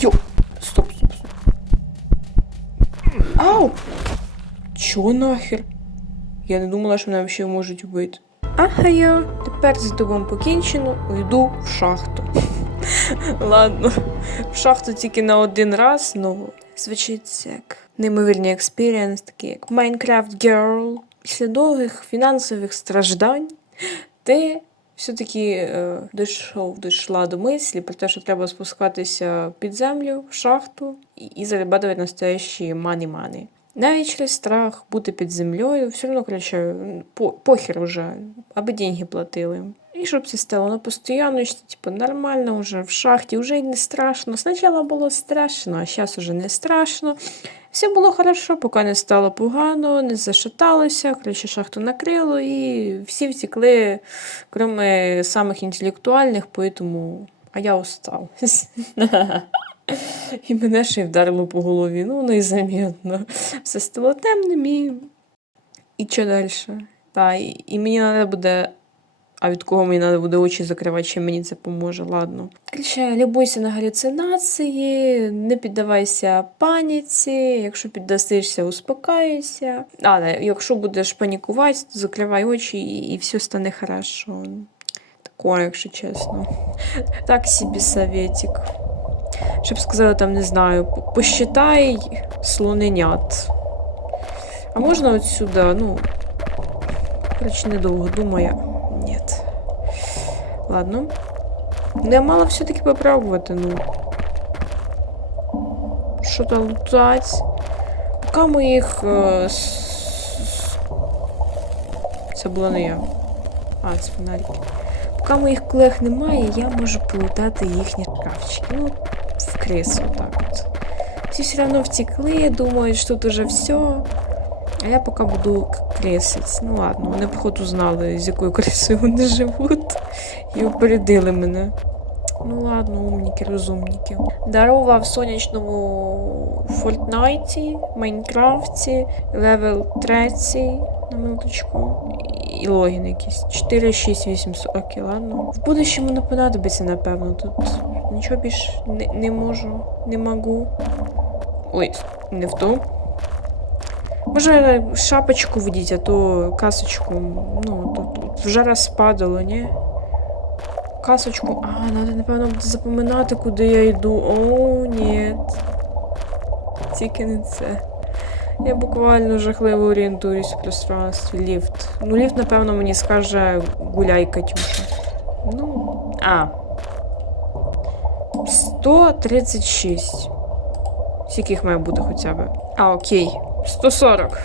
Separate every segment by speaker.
Speaker 1: Йо! Стоп, стоп, стоп. Ау! Чо нахер? Я не думала, що мене взагалі можуть вбити. Я тепер з добом покінчено, йду в шахту. Ладно, в шахту тільки на один раз, ну звучить як неймовірний експірієнс, такий як Minecraft Girl. Після довгих фінансових страждань ти все-таки е, дійшов, дійшла до мислі про те, що треба спускатися під землю, в шахту і, зарабатувати настоящі мані-мани. Навіть через страх бути під землею, все одно, коротше, по, похер уже, аби деньги платили. І щоб це стало на постійно, що типу, нормально вже в шахті, вже й не страшно. Спочатку було страшно, а зараз уже не страшно. Все було хорошо, поки не стало погано, не зашаталося, коротше, шахту накрило, і всі втекли, крім самих інтелектуальних, поэтому... а я устав. І мене ще й вдарило по голові. Ну, незамітно. Все стало темним і. І що далі? Та, і, і мені треба буде. А від кого мені треба буде очі закривати, чим мені це поможе, ладно. Короче, любуйся на галюцинації, не піддавайся паніці, якщо піддастишся, успокаюйся. Але якщо будеш панікувати, то закривай очі і, і все стане хорошо. Такое, якщо чесно. Так собі советик. Щоб сказали, там, не знаю, посчитай слоненят. А можна от сюди, ну. Короче, недовго думаю. Нет. Ладно. Ну, я мала все-таки попробувати, ну. Що-то лутать. Поки моїх. Е, с- с- це була не я. А, це фонарики. Поки моїх колег немає, я можу полутати їхні шкафчики. Ну, в крису так от. Всі все одно втекли, думають, що тут уже все. А я поки буду к- крисить. Ну ладно, вони, походу, знали, з якою крисою вони живуть. І упередили мене. Ну ладно, умніки, розумніки. Дарова в сонячному Фортнайті, Майнкрафті, левел 3 на минуточку. І логін якийсь. 4, 6, 8, окей, ладно. В будущому не понадобиться, напевно. Тут нічого більш не, не можу, не можу. Ой, не в ту. Може, шапочку вдіть, а то касочку. Ну, тут вже розпадало, ні? Касочку. А, треба, напевно, буде запам'ятати, куди я йду. О, ні. Тільки не це. Я буквально жахливо орієнтуюсь в пространстві. Ліфт. Ну, ліфт, напевно, мені скаже гуляй, Катюша. Ну. А. 136. Скільки їх має бути хоча б? А, окей. 140.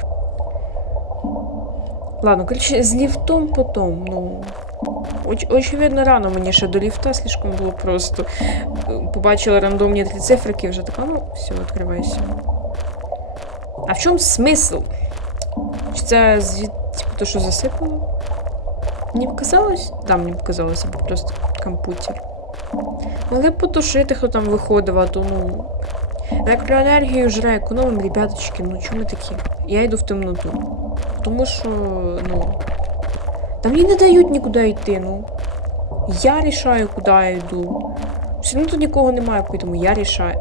Speaker 1: Ладно, короче, з ліфтом потом, ну. Оч, очевидно, рано мені ще до ліфта слишком було просто. Побачила рандомні три цифрики, вже така, ну, все, відкривайся. А в чому смисл? Чи це звід, типу, то, що засипало? Мені показалось? Да, мені показалося, бо просто комп'ютер. Могли б потушити, хто там виходив, а то, ну. Електроенергію жре економим, ребяточки, ну чому ми такі? Я йду в темноту. Тому що, ну. Та мені не дають нікуди йти, ну. Я рішаю, куди я йду. Все одно тут нікого немає, тому я рішаю.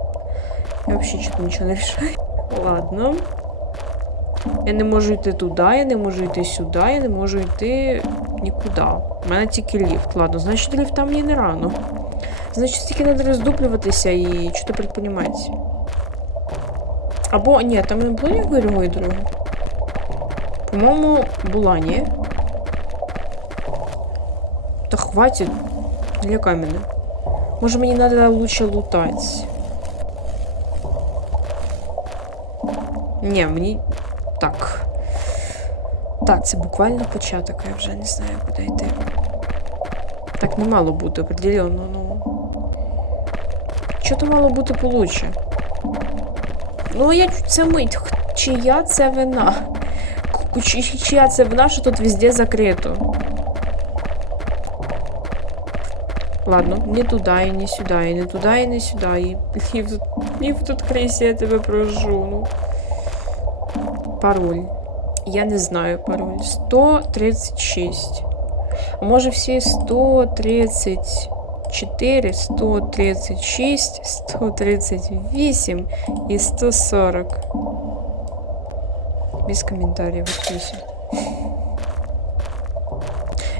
Speaker 1: Я взагалі чого нічого не рішаю. Ладно. Я не можу йти туди, я не можу йти сюди, я не можу йти нікуди. У мене тільки ліфт. Ладно, значить ліфта мені не рано. Значить, тільки треба роздуплюватися і що-то предприймати. Або ні, там не було ніякої другої дороги. По-моєму, була, ні? Та хватит. Не лякай мене. Може мені треба лучше лутати. Ні, мені. Так. Так, це буквально початок, я вже не знаю, куди йти. Так не мало бути определенно, ну. Що то мало бути получше? Ну, я це мить. Чия це вина? Чи- Чия це вина, що тут везде закрито? Ладно, не туди, і не сюди, і не туди, і не сюди. І лів тут, лів тут крисі, я тебе прошу. Ну. Пароль. Я не знаю пароль. 136. А може всі 130. 134, 136, 138 і 140. Без коментарів відпишу.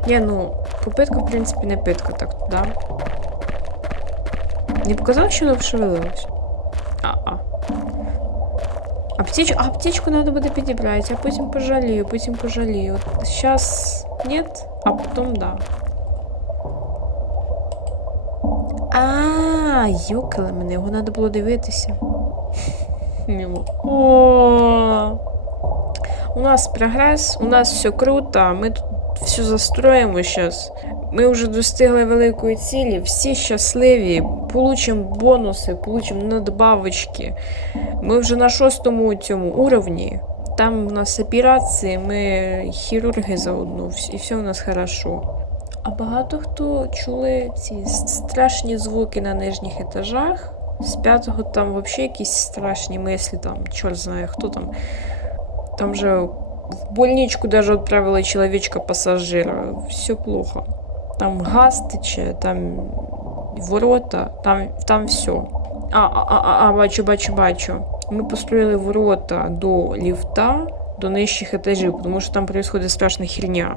Speaker 1: Ні, ну, попитка, в принципі, не питка, так, да? Не показав, що воно пошевелилось? А-а. Аптечку, а аптечку надо буде підібрати, а потім пожалію, потім пожалію. Сейчас нет, а потом да. А, йокали мене, його треба було дивитися. У нас прогрес, у нас все круто, ми тут все застроїмо зараз. Ми вже достигли великої цілі, всі щасливі, получимо бонуси, получимо надбавочки. Ми вже на шостому цьому уровні. Там у нас операції, ми хірурги заодно, і все у нас хорошо. А багато хто чули ці страшні звуки на нижніх етажах. З п'ятого там взагалі якісь страшні мислі, там, чорт знає хто там. Там же в больничку даже отправили человечка-пассажира. Все плохо. Там газ тече, там ворота, там, там все. А, а, а, а, бачу, бачу, бачу. Ми построїли ворота до ліфта, до нижчих етажів, тому що там відбувається страшна херня.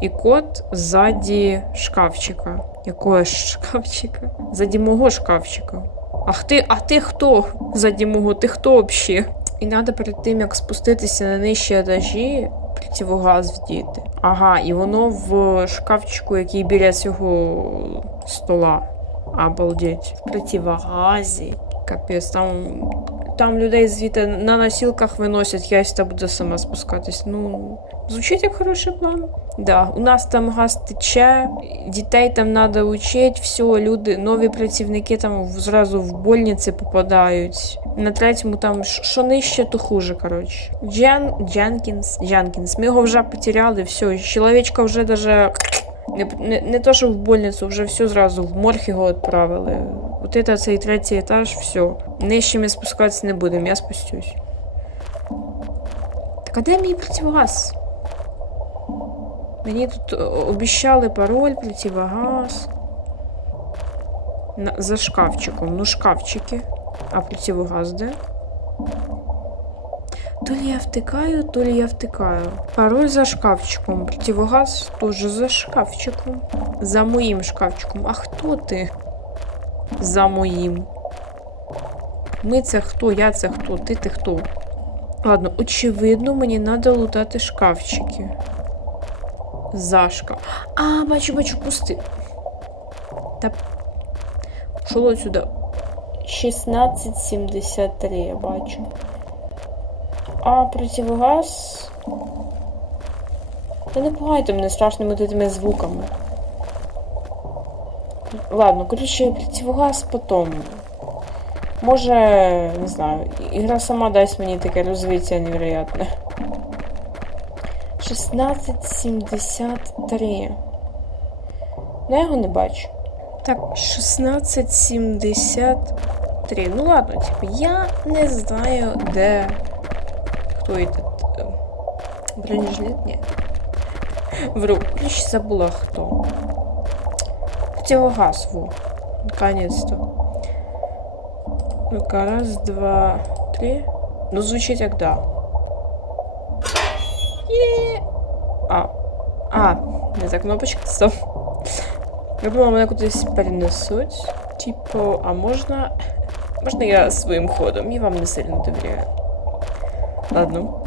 Speaker 1: І кот ззаді шкафчика. Якого шкафчика? Ззаді мого шкафчика. Ах ти, а ти хто? Ззаді мого, ти хто взагалі? І треба перед тим, як спуститися на нижчі етажі, противогаз вдіти. Ага, і воно в шкафчику, який біля цього стола. Обалдеть. В противогазі. Капець, там, там людей звідти на носілках виносять, я та буду сама спускатись. Ну, звучить як хороший план. Да, у нас там газ тече, дітей там треба учити, все, люди, нові працівники там зразу в больниці попадають. На третьому там що нижче, то хуже, коротше. Джен, Дженкінс, Дженкінс. Ми його вже потеряли, все. Чоловічка вже даже не, не, не то, що в больницю, вже все зразу в морг його відправили. От це цей третій етаж, все. Нижче ми спускатися не будемо, я спустюсь. Так а де мій противогаз? Мені тут е, обіщали пароль, противогаз. На, за шкафчиком. Ну, шкафчики. А противогаз де? То ли я втикаю, то ли я втикаю. Пароль за шкафчиком. Противогаз тоже за шкафчиком. За моїм шкафчиком. А хто ти? За моїм. Ми це хто? Я це хто? Ти ти хто? Ладно, очевидно, мені треба лутати шкафчики. За шкаф. А, бачу, бачу, пусти. Та. Шо сюди? 1673 я бачу. А противогаз. Та не пугайте мене страшними тими звуками. Ладно, коротше, противогаз потом. Може, не знаю, ігра сама дасть мені таке розвиття невероятне. 1673. Ну, я його не бачу. Так, 1673. Ну ладно, типу, я не знаю, де. Хто этот. е, Бронежилет? Ні. Вру, короче, забула хто. Противогаз, во. Наконец-то. Ну-ка, раз, два, три. Ну, звучить як да. Є. А. А, не та кнопочка, стоп. Я думала, мене кудись перенесуть. Типу, а можна. Можна я своїм ходом? Я вам не сильно довіряю. Ладно.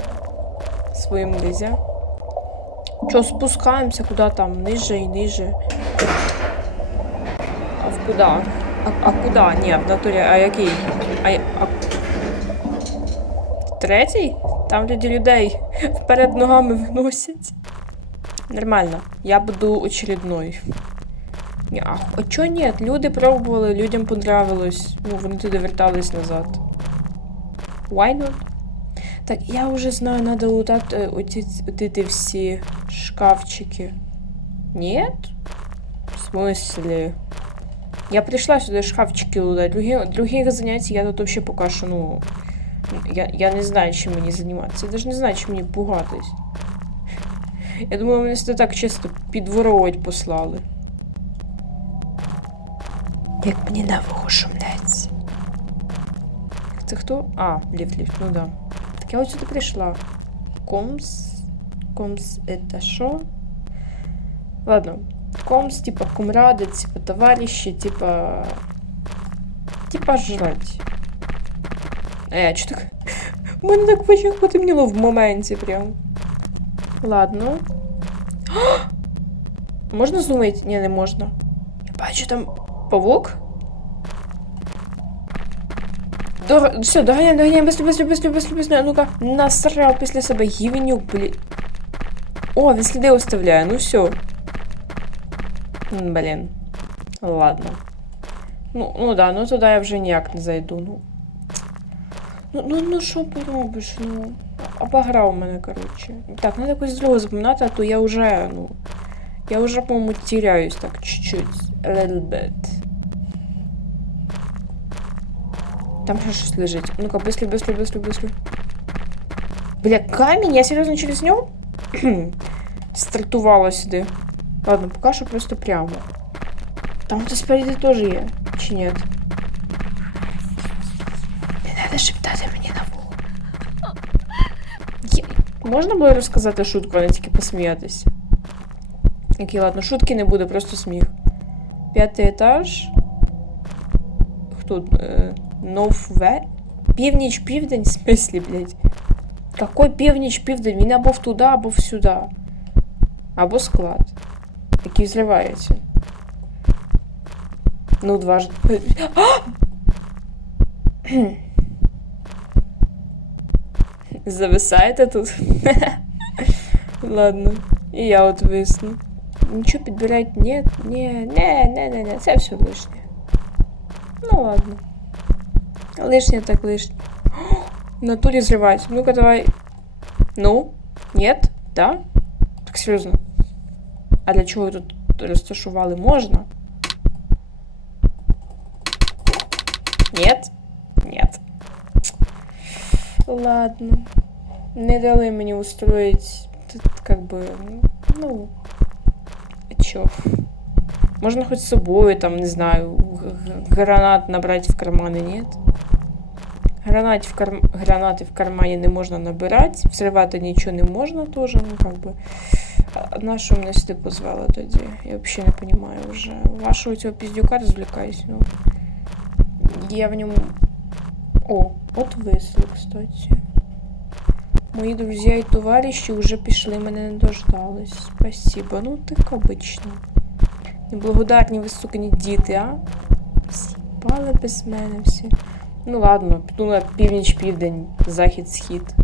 Speaker 1: Своїм нельзя. Що, спускаємося куди там? Ниже і ниже. А в куди? А, а куди? Ні, в натурі, а який? А, а... Третій? Там люди людей вперед ногами виносять. Нормально. Я буду очередной. А, а чого ні? Люди пробували, людям понравилось. Ну, вони туди вертались назад. Why not? Так, я вже знаю, надо лутати оці, оці всі шкафчики. Нет? В смысле? Я пришла сюда шкафчики лутать. Другі, других занятий я тут вообще пока що, ну... Я, я не знаю, чим мені займатися. Я даже не знаю, чим мені пугатись. Я думала, мене сюди так чисто підворовувати послали. Як мені на вухо шумлять. Це хто? А, ліфт, ліфт, ну да. Я ось сюди прийшла. Комс. Комс это що? Ладно. Комс, типа комрады, типа товарищи, типа... Типа жрать. Е, чо так? У мене так в очах потемніло в моменті прям. Ладно. Можна зумити? Ні, не можна. Я бачу там павук. Дор... Все, доганяємо, доганяємо, быстро, быстро, быстро, быстро, быстро. А Ну-ка, насрав після себе гівенюк, блін. О, він сліди оставляє, ну все. Блін. Ладно. Ну, ну да, ну туди я вже ніяк не зайду, ну. Ну, ну, ну що поробиш, ну. Обограв мене, коротше. Так, надо якось другого запам'ятати, а то я вже, ну. Я вже, по-моєму, теряюсь так чуть-чуть. A little bit. Там ще щось лежить. Ну-ка, быстро, быстро, быстро, быстро. Бля, камінь? Я серйозно через нього? Стартувала сюди. Ладно, поки що просто прямо. Там хтось спереді теж є. Чи ні? Не треба шептати мені на вухо. Я... Можна було розказати шутку, а не тільки посміятися? Окей, ладно, шутки не буде, просто сміх. П'ятий етаж. Хто? Е, Новве? Північ, південь, в смислі, блядь. Какой північ, південь? Він або в туди, або в сюди. Або склад. Який зривається. Ну, дважды. Зависаєте тут? Ладно. І я от висну. Нічого підбирати ні, ні, не, не, не, не, це все лишнє. Ну ладно. Лишнє так лишнє. В натурі зривається. Ну-ка давай. Ну? Нет? Да? Так серйозно. А для чого тут розташували можна? Нет? Нет. Ладно. Не дали мені устроить тут как бы, ну, а чё? Можно хоть с собой, там, не знаю, г- г- гранат набрать в карманы, нет? Гранат в карм... Гранаты в кармане не можна набирати, взривати нічого не можна теж, ну как бы. А на що мене сюди позвали тоді? Я взагалі не розумію вже. Вашого цього піздюка розвлікаюсь, ну. Я в ньому. О, от весело, кстати. Мої друзі і товариші вже пішли, мене не дождались. Спасибо. Ну, так обично. Неблагодарні ви, сукані діти, а? Сіпали без мене всі. Ну ладно, піду на північ, південь, захід, схід.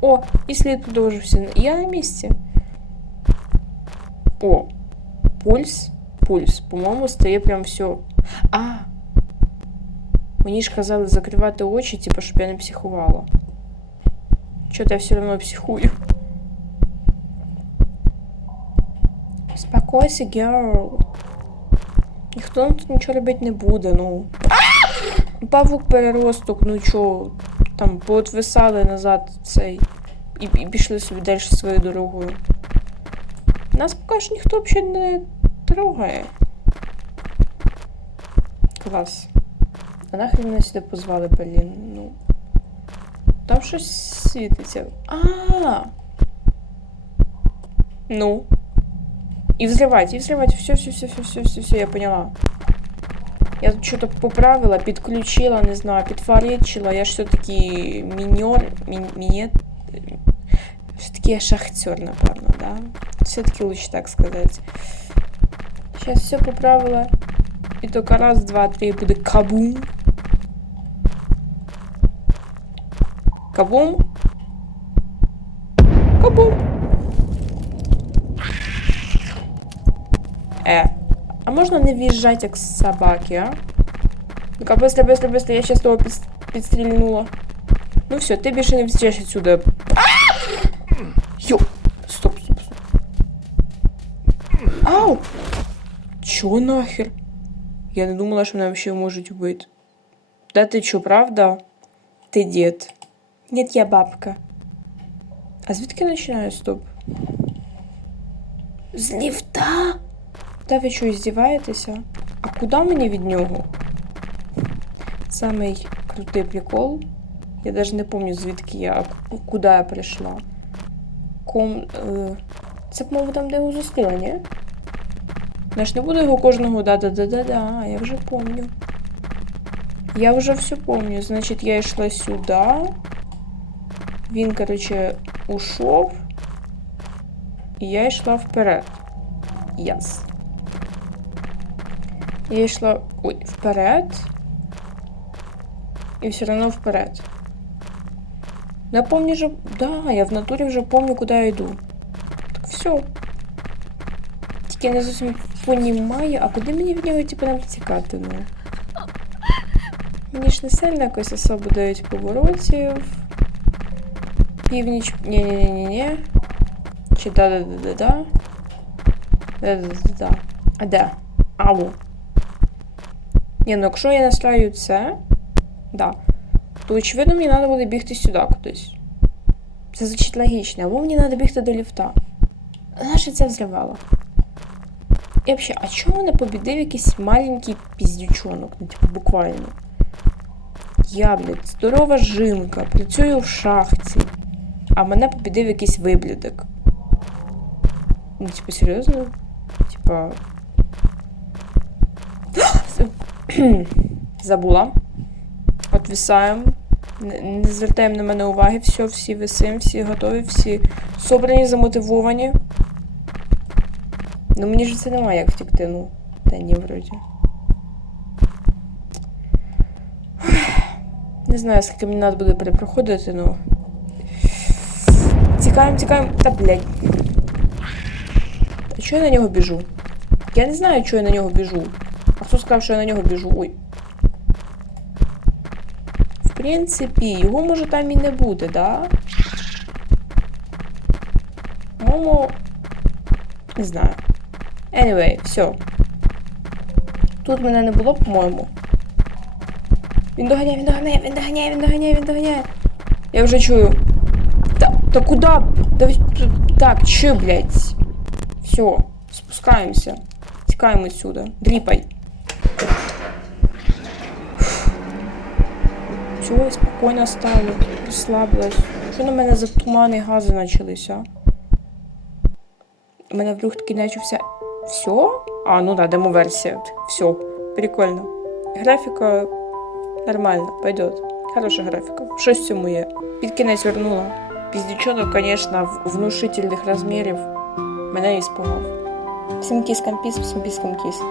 Speaker 1: О, і слід продовжився. Я на місці. О, пульс. Пульс. По-моєму, стає прям все. А, Мені ж казали закривати очі, типу, щоб я не психувала. Чого-то я все одно психую. Спокойся, герл. Ніхто нам тут нічого робити не буде, ну. Павук переросток, ну чо, там поотвисали назад цей. І, і пішли собі далі своєю дорогою. Нас поки що ніхто взагалі не трогає. Клас. А нахрен мене сюди позвали, блін, ну. Там щось світиться. А. Ну. І взривайте, і взривайте. Все, все, все, все, все, все, все, я поняла. Я тут что-то поправила, підключила, не знаю, підфаречила. Я ж все-таки міньор, мін, мінет. Все-таки я шахтер, напевно, да? Все-таки лучше так сказать. Сейчас все поправила. І тільки раз, два, три і буде кабум. Кабум. Кабум. А можна не в'їжджати як собаки, а? Ну-ка, быстро, быстро, быстро, я сейчас того під... підстрільнула. Ну все, ти більше не втечеш отсюда. А! Йо! Стоп, стоп, стоп. Ау! Чо нахер? Я не думала, що мене вообще можуть убити. Да ти чо, правда? Ти дід. Нет, я бабка. А звідки починаю стоп? З ліфта? Та ви що, здіваєтеся? А куди мені від нього? Самий крутий прикол. Я навіть не пам'ятаю, звідки я, куди я прийшла. Ком. Е... Це, по-моєму, там, де його зустріла, ні? Я ж не буду його кожного да-да-да-да-да, я вже помню. Я вже все помню. Значить, я йшла сюди. Він, короче, ушов. І я йшла вперед. Яс. Я йшла. Ой, вперед. І все одно вперед. Ну, Я помню же. Да, я в натурі вже помню, куди я йду. Так все. Тільки я не зовсім понімаю, а куди мені від нього типу, тікати, ну? Мені ж не сильно якось особо дають поворотів. Північ. Ні-ні-ні-ні-ні. Чи да-да-да-да-да. Да-да-да-да. А де? Ау. Ні, ну якщо я настраю це, да, то очевидно мені треба буде бігти сюди кудись. Це звучить логічно, або мені треба бігти до ліфта. Наше це взривало. І взагалі, а чому мене побідив якийсь маленький піздючонок? Ну, типу, буквально. Я, блядь, здорова жінка, працюю в шахті, а мене побідив якийсь виблюдок. Ну, типу, серйозно? Типа. Забула. Отвисаємо. Не, не звертаємо на мене уваги. Все, всі висим, всі готові, всі собрані, замотивовані. Ну мені ж це немає як втекти, ну. Та ні, вроді. Не знаю, скільки мені треба буде перепроходити, ну. Тікаємо, тікаємо. Та блядь. А чого я на нього біжу? Я не знаю, чого я на нього біжу. Хто сказав, що я на нього біжу? Ой. В принципі, його може там і не бути, да? Момо. Не знаю. Anyway, все. Тут мене не було, по-моєму. Він доганяє, він доганяє, він доганяє, він доганяє, він доганяє. Я вже чую. Та, та куда? Да, так, че, блядь? Все, спускаемся. Тікаємо отсюда. Дріпай. Все, спокійно стало. Розслабилась. Що на мене за тумани гази почалися? У мене вдруг такий начався. Все? А, ну да, демо-версія. Все, прикольно. Графіка нормально, пойдет. Хороша графіка. Щось в цьому є. Під кінець вернула. Піздючонок, звісно, внушительних розмірів. Мене і спугав. Всім кіскам піс, всім піскам кіс.